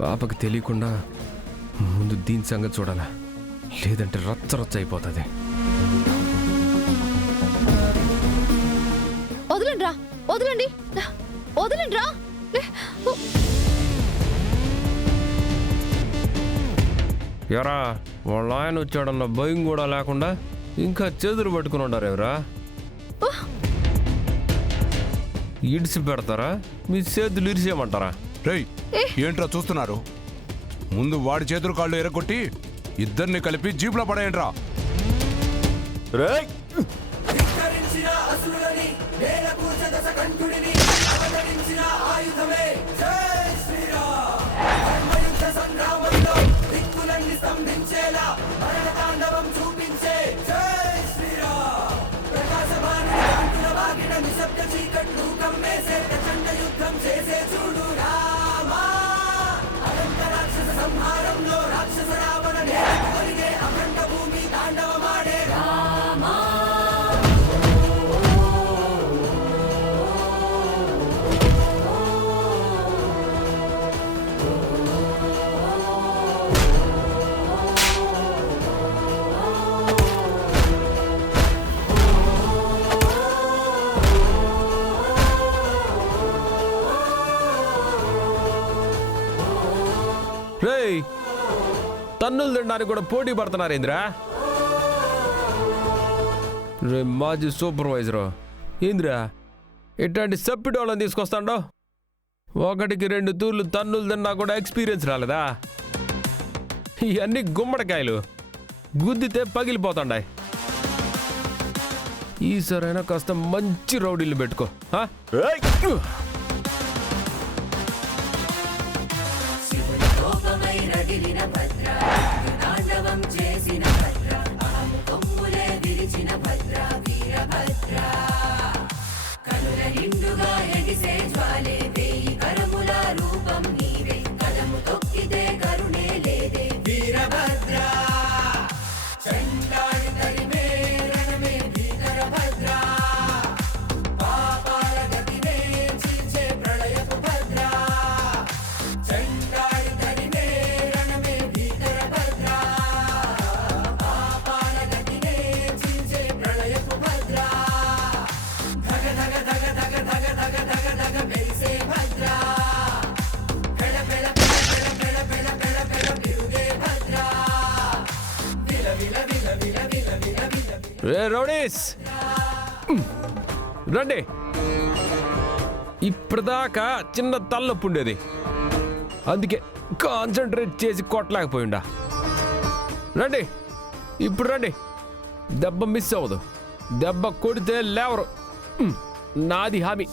పాపకి తెలియకుండా ముందు దీని సంగతి చూడాలా, లేదంటే రచ్చ రచ్చ అయిపోతుంది. వదలండి రా, వదలండి, వదలండి రా. ఎరా వాళ్ళ ఆయన వచ్చాడన్న భయం కూడా లేకుండా ఇంకా చేతులు పట్టుకుని ఉండారు ఎవరా? ఇడిసి పెడతారా? మీ చేతులు ఇరిసేయమంటారా? రేయ్, ఏంట్రా చూస్తున్నారు? ముందు వాడి చేతులు కాళ్ళు ఎరగొట్టి ఇద్దరిని కలిపి జీపులో పడేయండిరా. రేయ్ రేయ్, తన్నులు తినడానికి కూడా పోటీ పడుతున్నారు ఏంద్రా? రే మాజీ సూపర్వైజరు ఏంద్రా ఇట్లాంటి సప్పిడి వాళ్ళని తీసుకొస్తాండో? ఒకటికి 2 తూర్లు తన్నులు తిన్నా కూడా ఎక్స్పీరియన్స్ రాలేదా? ఇవన్నీ గుమ్మడికాయలు గుద్దితే పగిలిపోతాండాయి. ఈసారైనా కాస్త మంచి రౌడీలు పెట్టుకో. రే రౌడీస్ రండి. ఇప్పటిదాకా చిన్న తలనొప్పి ఉండేది, అందుకే కాన్సన్ట్రేట్ చేసి కొట్టలేకపోయిండా. రండి, ఇప్పుడు రండి. దెబ్బ మిస్ అవ్వదు, దెబ్బ కొడితే లేవరు, నాది హామీ.